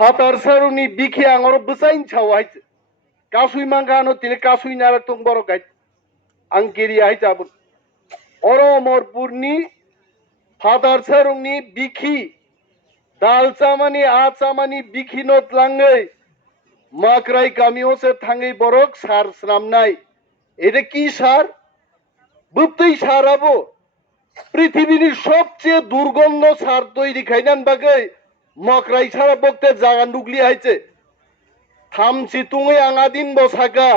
Fatar saruni biki angor besain chawai. Kasui mangano tine kasui nara tung borokai. Angkiri ai jabun. Oro morpurni fatar saruni biki. Dal chamani a chamani biki not langai. Makrai kamio se thangai borok sar sramnai. Ede ki sar? Buptei sarabo. পৃথিবীর সবচেয়ে দুর্গন্ধ সার তৈরি খাইনান বাকে মকরাই সারা বক্তে জাগা নুগলি আইছে থামছি তুঙে আঙাদিন বসাকা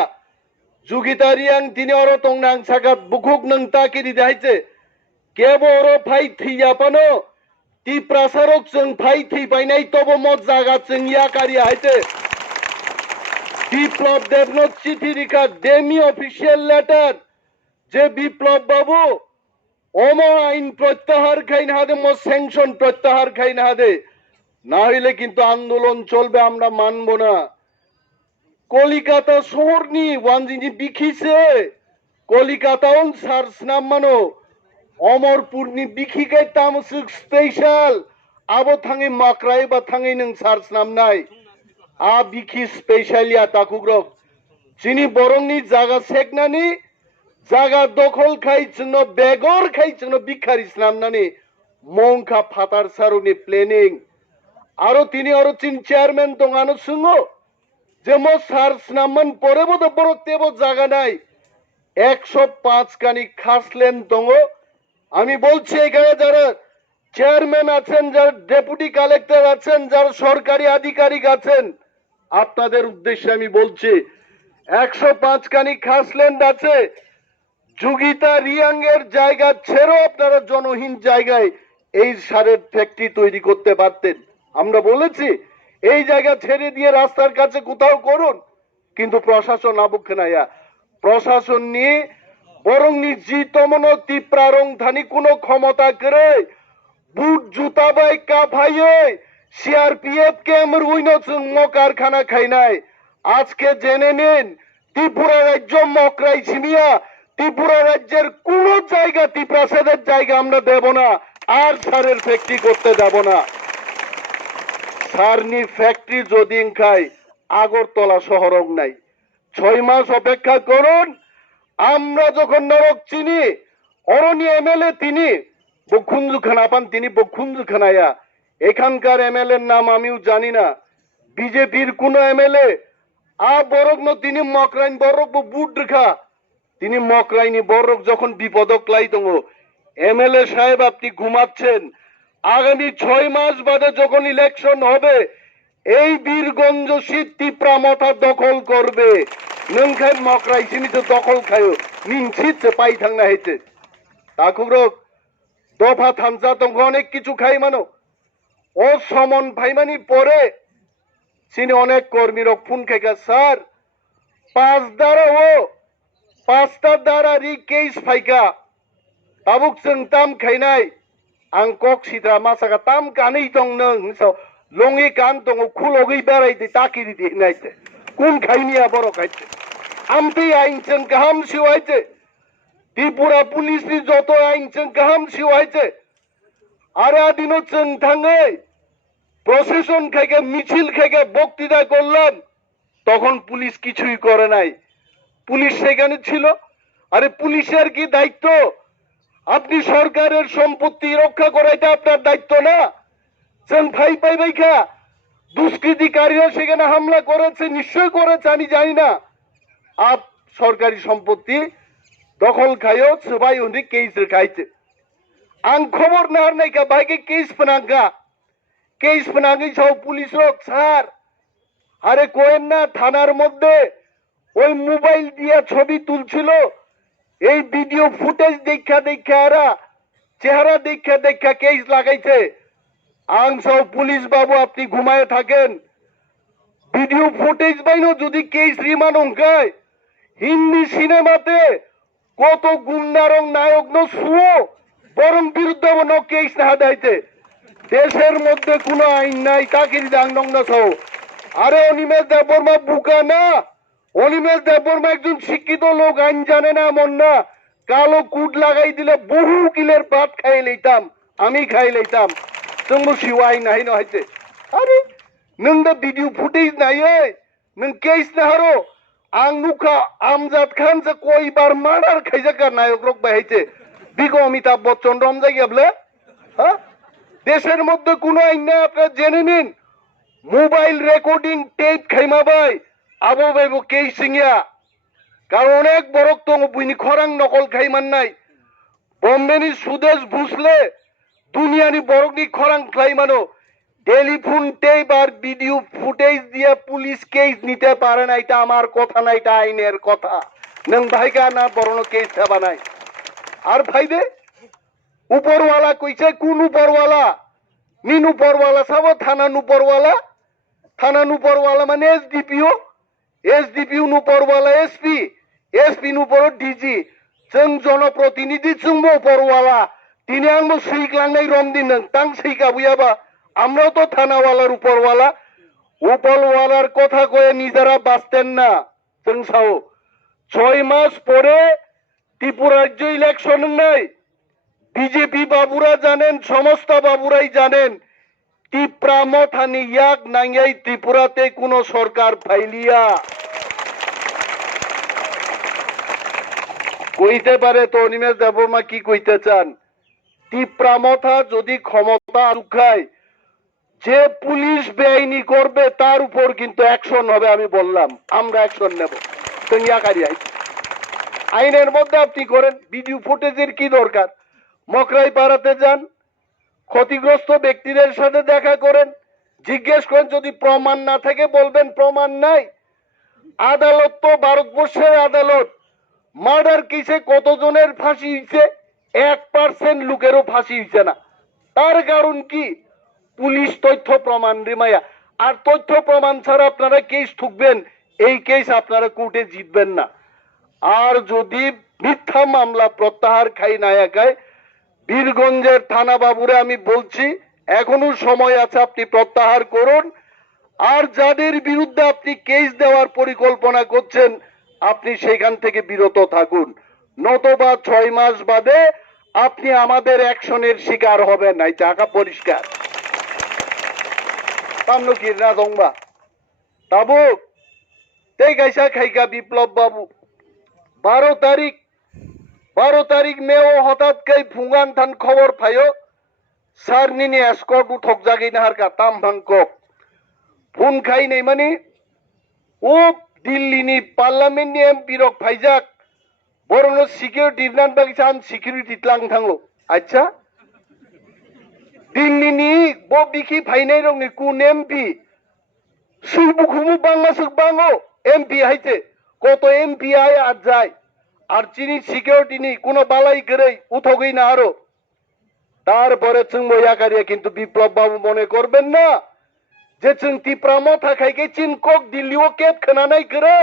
जुगितारियां दिने और तोंगनां saga बुकुक नंग ताकिरि दाइचे केबो और फाइ थैयापानो ती प्रसारक जों फाइ थै बायनाय तबो मत जागा जों याकारि आइचे বিপ্লব দেবনাথ চিঠি লিখা ডেমি অফিসিয়াল লেটার যে বিপ্লব বাবু অম আইন প্রত্যাহার খাই না দে মো স্যাংশন প্রত্যাহার খাই না দে না হইলে কিন্তু আন্দোলন চলবে আমরা মানব না কলিকাতা শহরনি ওয়ানজিনি বিখিছে কলিকাতাউন সার্স নাম মানো অমরপুরনি বিখিকাই তামসুক স্পেশাল আবো থাঙ্গি মাকরাই বা থাঙ্গি নং সার্স নাম নাই আ বিখি স্পেশালিয়া তাকুগ্রক চিনি বরংনি জায়গা সেকনানি জায়গা দখল খাই জন্য বেগর খাই জন্য বিখারিস নামনানি মংখা ফাতার সারুনি প্ল্যানিং আরো তিনি আরো চিন চেয়ারম্যান দঙানো সুঙ্গো যে মো সার্স নামমান পরে বোধ বড়তেব জায়গা নাই 105 কানি খাসলেন দঙ আমি বলছি এখানে যারা চেয়ারম্যান আছেন যারা ডেপুটি কালেক্টর আছেন যারা সরকারি আধিকারিক আছেন আপনাদের উদ্দেশ্যে আমি বলছি 105 কানি খাসল্যান্ড আছে যুগিতা রিয়াংয়ের জায়গা ছেড়ে আপনারা জনহীন জায়গায় এই সারের ফ্যাক্টরি তৈরি করতে পারতেন আমরা বলেছি এই জায়গা ছেড়ে দিয়ে রাস্তার কাছে কোথাও করুন কিন্তু প্রশাসন আবুখনায়া প্রশাসন নিয়ে বরং নিজিতমন তীব্রারং ধানি কোনো ক্ষমতা করে বুট জুতা বাই কা ভাইয়ে সিআরপিএফ কে আমার উইনচুং ম কারখানা খাই নাই আজকে জেনে নিন ত্রিপুরা রাজ্য মকরাই ছিমিয়া ত্রিপুরা রাজ্যের কোন জায়গা ত্রিপ্রাসাদের জায়গা আমরা দেব না আর সারের ফ্যাক্টরি করতে যাব না সারনি ফ্যাক্টরি যদি খাই আগরতলা শহরক নাই 6 মাস অপেক্ষা করুন আমরা যখন নরক চিনি অরণি এমএলএ তিনি বখুঞ্জু খানা পান তিনি বখুঞ্জু খানায়া এখানকার এমএলএ এর নাম আমিও জানি না বিজেপির কোন এমএলএ আ বরক ন তিনি মকরাইন বরক বুট রেখা তিনি মকরাইনি বরক যখন বিপদক লাই দङ এমএলএ সাহেব আপনি ঘুমাচ্ছেন আগামী 6 মাস বাদে যখন ইলেকশন হবে এই বীরগঞ্জ শীত ত্রিপুরা মাথা দখল করবে নংখাই মকরাই সীমিত দখল খায়ো নিশ্চিত পাই থাংনা হয়েছে তাকুরক দফা থামসা দङ অনেক কিছু খাই মানো ও সমন ভাইমানি পরে চিনি অনেক কর্মীরক ফোন খাইকা স্যার 5 দ্বারা ও 5টা দ্বারা রি কেস ফাইকা তাবুক जों তাম খাইনাই आं कक सिद्रा मासागा ताम कानै दं नों सो लङि कान दङ खुलगै बेरायदि ताकिरि दि नायते कुन खाइनिया बर खाइते आमते आइनजों गाहाम सिवायते त्रिपुरा पुलिसनि যত आइनजों गाहाम सिवायते आरो आदिनो जों थाङै প্রশাসন থেকে মিছিল থেকে বক্তৃতা করলাম তখন পুলিশ কিছুই করে নাই পুলিশ সেখানে ছিল আরে পুলিশের কি দায়িত্ব আপনি সরকারের সম্পত্তি রক্ষা করা এটা আপনার দায়িত্ব না जों ভাই পাই ভাইকা দুষ্কৃতিকারীরা সেখানে হামলা করেছে নিশ্চয় করেছে আমি জানি না আপ সরকারি সম্পত্তি দখল খায়ো সবাই উনি কেস খাইছে আং খবর না আর নাইকা ভাইকে কেস ফনাঙ্গি সব পুলিশ রক স্যার আরে কোয়েন না থানার মধ্যে ওই মোবাইল দিয়া ছবি তুলছিল এই ভিডিও ফুটেজ দেখা এরা চেহারা দেখা কেস লাগাইছে আং সব পুলিশ বাবু আপনি ঘুমায় থাকেন ভিডিও ফুটেজ বাইনো যদি কেস রিমান্ড হংকায় হিন্দি সিনেমাতে কত গুন্ডারং নায়ক ন শুও বরং বিরুদ্ধে ন কেস না দাইতে দেশের মধ্যে কোনো আইন নাই তাকিরি দাংনং না সও আরে অনিমেষ দেববর্মা বুকা না অনিমেষ দেববর্মা একজন শিক্ষিত লোক আইন জানে না মন না কালো কুট লাগাই দিলে বহু কিলের ভাত খাই লইতাম আমি খাই লইতাম তুমি শিওয়াই নাই না হইতে আরে नों दा भिडिअ फुटेज नायै नों केस नाहारो आं नुखा আমজাদ খান যে কয়বার মার্ডার খাইজাকা নায়ক রক বাহাইছে বিগো অমিতাভ বচ্চন রমজাই গেবলে হ্যাঁ দেশের মধ্যে কোনো আইন নাই আপনারা জেনে নিন মোবাইল রেকর্ডিং টেপ খাইমাবাই আবো বাইবো কেই সিংয়া কারণ অনেক বড় তো বুইনি খরাং নকল খাইমান নাই বম্বেনি সুদেশ ভুসলে দুনিয়ানি বড়নি খরাং খাইমানো টেলিফোন টেপ আর ভিডিও ফুটেজ দিয়ে পুলিশ কেস নিতে পারে না এটা আমার কথা না এটা আইনের কথা নং ভাইগা না বড় কেস দেবা নাই আর ভাই দে উপরওয়ালা কইছে কোন উপরওয়ালা নীন উপরওয়ালা সাবো থানা উপরওয়ালা মানে এসডিপিও উপরওয়ালা এসপি উপর ডিজি जों জনপ্রতিনিধি जोंबो উপরওয়ালা তিনি আঙ্গো সেইক্লাংনাই রম দিন তাং সেইকা বুয়াবা আমরাও তো থানাওয়ালার উপরওয়ালার কথা কয়ে নিজেরা বাঁচতেন না जों সাও 6 মাস পরে ত্রিপুরা রাজ্য ইলেকশন নাই বিজেপি বাবুরা জানেন সমস্ত বাবুরাই জানেন ত্রিপুরা মথানি ইয়াক নাঙ্গাই ত্রিপুরাতে কোনো সরকার ফাইলিয়া কইতে পারে তো অনিমেষ দেববর্মা কি কইতে চান ত্রিপুরা মথা যদি ক্ষমতা লুকায় যে পুলিশ বেআইনি করবে তার উপর কিন্তু অ্যাকশন হবে আমি বললাম আমরা অ্যাকশন নেব আইনের মধ্যে আপনি করেন ভিডিও ফুটেজের কি দরকার মকরাই পাড়াতে যান ক্ষতিগ্রস্ত ব্যক্তিদের সাথে দেখা করেন জিজ্ঞেস করেন যদি প্রমাণ না থাকে বলবেন প্রমাণ নাই আদালত তো ভারতবর্ষের আদালত মার্ডার কেসে কতজনের ফাঁসি হয়েছে 1% লোকেরও ফাঁসি হয়েছে না তার কারণ কি পুলিশ তথ্য প্রমাণ রিমায়া আর তথ্য প্রমাণ ছাড়া আপনারা কেস ঠুকবেন এই কেস আপনারা কোর্টে জিতবেন না আর যদি মিথ্যা মামলা প্রত্যাহার খাই না একায় বীরগঞ্জের থানা বাবুরে আমি বলছি এখনো সময় আছে আপনি প্রত্যাহার করুন আর যাদের বিরুদ্ধে আপনি কেস দেওয়ার পরিকল্পনা করছেন আপনি সেখান থেকে বিরত থাকুন নতবা 6 মাস বাদে আপনি আমাদের অ্যাকশনের শিকার হবেন নাই টাকা পরিষ্কার তামনো কি না দংবা তাবো তেই গাইসা খাইকা বিপ্লব বাবু 12 তারিখ মেও হঠাৎ কাই ফুঙ্গান থান খবর ফাইও সারনিনি এসকর্ট উঠক জাগি নাহার কা তাম ভাংকক ফোন খাই নাই মানে ও দিল্লিনি পার্লামেন্টনি এমপি রক ফাইজাক বরং সিকিউরিটি নান বাগিসান সিকিউরিটি ত্লাং থাঙ্গো আচ্ছা দিল্লিনি ব বিখি ফাইনাই রংনি কোন এমপি সুইবু খুমু বাংলাদেশ বাঙ্গো এমপি হাইছে কত এমপি আয় আর যায় আর চিনি সিকিউরিটি নি কোনো বালাই গেরেই উঠগই না আরো তারপরে চুংবো ইয়াকারিয়া কিন্তু বিপ্লব বাবু মনে করবেন না যে जों ত্রিপুরা মথা খাইকে চিনকক দিল্লিও কেপ খানানাই করে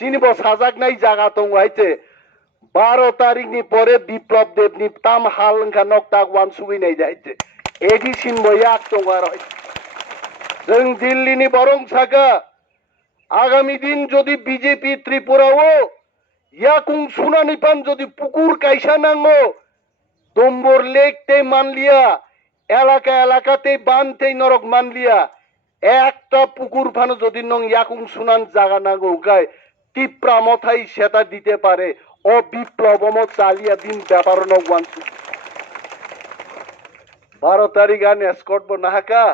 চিনিব সাজাক নাই জায়গা দं হাইছে 12 তারিখনি পরে বিপ্লব দেবনি তাম হালংখা নকটাক ওয়ান সুগিনাই যাইছে এডি চিনবো ইয়াক दं আর जों দিল্লিনি বরং সাকা আগামী দিন যদি বিজেপি ত্রিপুরাও ইয়াকুং সুনানি পান যদি পুকুর কাইসা নাঙ্গো দম্বর লেকতে মানলিয়া এলাকাতে বানতে নরক মানলিয়া একটা পুকুর ফানো যদি নং ইয়াকুং সুনান জাগা নাঙ্গো গায় ত্রিপুরা মথাই সেটা দিতে পারে ও বিপ্লবম চালিয়া দিন ব্যাপার নগওয়ান 12 তারিখ আন এসকর্ট বো নাহাকা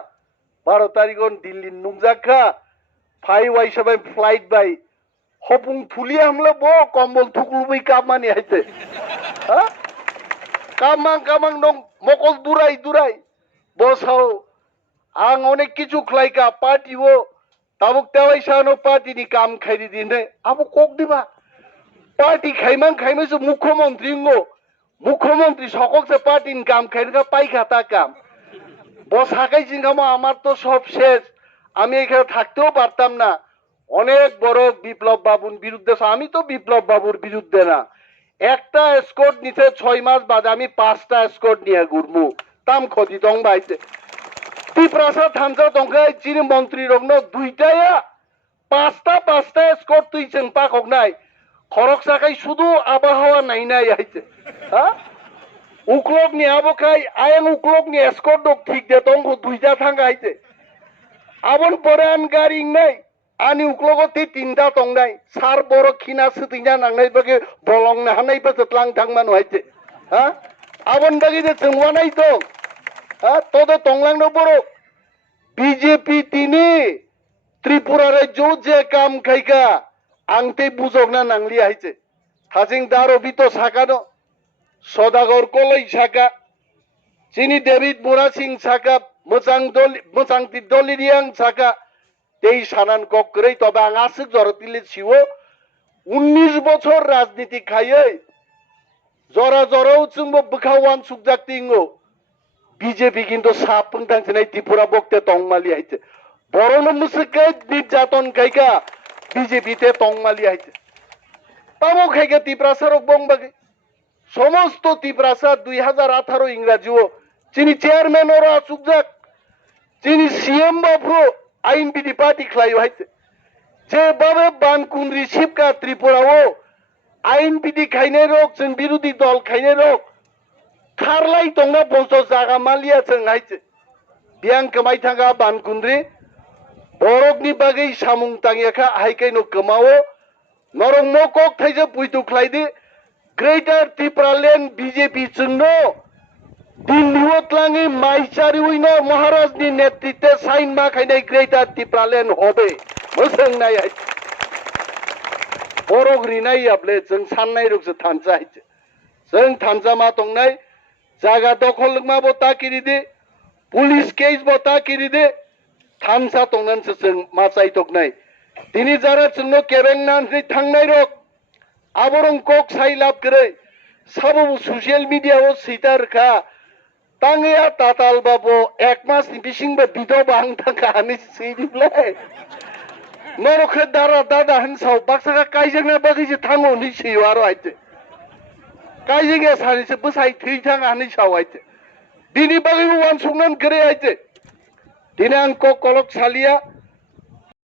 12 তারিখ দিল্লি নুংজাকা ফাই ওয়াই সবাই ফ্লাইট বাই হপুং ফুলি হামলে বো কম্বল থুকলুবই কামানি হাইতে হ্যাঁ কামাং নং মকল দুরাই বসাও আং অনেক কিছু খাইকা পার্টিও তাবুক তেওয়াই সানো পার্টিনি কাম খাইদি দিনে আবো কক দিবা পার্টি খাইমাইছো মুখ্যমন্ত্রী সকলসে পার্টিন কাম খাইকা পাইখাতা কাম বস হাকাই চিনকামো আমার তো সব শেষ আমি এখানে থাকতেও পারতাম না অনেক বড় বিপ্লব বাবুর বিরুদ্ধে আমি তো বিপ্লব বাবুর বিরুদ্ধে না একটা এসকর্ট নিতে 6 মাস বাদে আমি 5টা এসকর্ট নিয়ে ঘুরমু তাম ক্ষতি দং বাইছে ত্রিপ্রাসা থানসা দংখাই চিনি মন্ত্রী রগ্ন 2টা 5টা এসকর্ট তুইছেন পাকক নাই খরক সাকাই শুধু আবহাওয়া নাই আইছে হ্যাঁ উকলক নি আবো খাই আয়ং উকলক নি এসকর্ট ঠিক দে দং 2টা থাঙ্গা আইছে Abon poran garing nai. Ani uklogoti tinda tongnai. Sar boro khina sutingna nangnai bagi bolong na hanai pa setlang thangman waite. Ha? Abon bagi de chungwanai to. Ha? Todo tonglang no boro. BJP tini Tripura রাজ্য যে কাম খাইকা আংতে বুঝক না নাংলি আইছে হাজিং দারো বিতো সাকানো সদাগর কলই সাকা চিনি David Mura Singh সাকা মোচাং দলিরিয়াং সাকা তেই Sanan cock করে তবে আং আসুক জরতিলে ছিও 19 বছর রাজনীতি খাইয়ে জরা জরাও চুংবো বখাওয়ান সুকজাকতিঙ্গো বিজেপি কিন্তু সাপ পুংতাংছিনাই ত্রিপুরা বকতে টংমালি আইছে বড় মুসকে নির্যাতন খাইকা বিজেপিতে টংমালি আইছে তাবো খাইকা ত্রিপুরাসারক বংবাগে সমস্ত ত্রিপুরাসা 2018 ইংরাজিও চিনি চেয়ারম্যান ওরা সুকজাক চিনি সিএম বাফ্রো আইন বিধি পার্টি খাইও আইছে যেভাবে বানকুন্দ্রি শিবকা ত্রিপুরাও আইন বিধি খাইনে রোগ जों বিরোধী দল খাইনে রোগ খারলাই টংনা বলতো জায়গা মালিয়া जों আইছে বিয়াং কমাই থাকা বানকুন্দ্রি বরকনি বাগै সামুং তাঙ্গিয়াখা হাইকাইনো কমাও নরং মকক থাইজে পুইতু খ্লাইদি গ্রেটার ত্রিপুরাল্যান্ড বিজেপি চুন্নো দিল্লিওতলাঙি মাইচারি উইনো মহারাজনি নেতৃত্বে সাইন মা খাইনাই গ্রেটার ত্রিপুরাল্যান্ড হবে मोसों नाय बरक रिनाय आबले जों साननाय रुगसो थानसा आइছে जों थानसा मा दंनाय जागा दखल माबो ताकिरिदे पुलिस केस बो ताकिरिदे थानसा दंनानसो जों मासाय दगनाय दिनै जारा जोंनो केरेंनानै थांनाय रक आबरं कक साइलाब करे साबो ससियेल मिडियाव सिटारखा तांगया ताताल बाबो एक मास बिसिंबो बिदो बां थाखानि सिदिब्लाय नरखे दारा दादा हनसाव बाक्सागा काइजेंना बागिजे थांगो नि सियो आरो आइते काइजेंगा सानिसे बसाय थै थांगा नि साव आइते दिनै बागिबो वान संनान करे आइते दिनै आं कलक सालिया